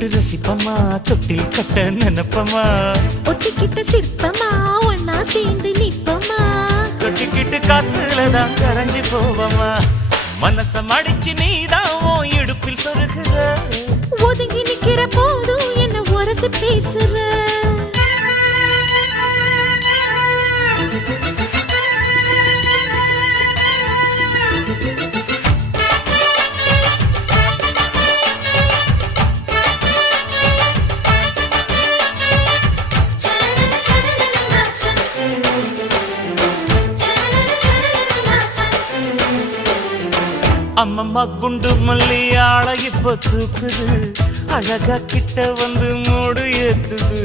தொட்டு ரசிப்பமா தொட்டில் கட்ட நினைப்பமா ஒட்டிக்கிட்ட சிற்பமா ஒன்னா சேர்ந்து நிப்பமா தொட்டிக்கிட்டு காத்துலதான் கரைஞ்சி போவமா மனச மடிச்சு நீதான் உன் இடுப்பில் சொருகுற ஒதுங்கி நிக்கிற போதும் என்ன உரசி பேசுற அம்மம்மா குண்டு மல்லி ஆள இப்ப தூக்குது அழகா கிட்ட வந்து மூடு ஏத்துது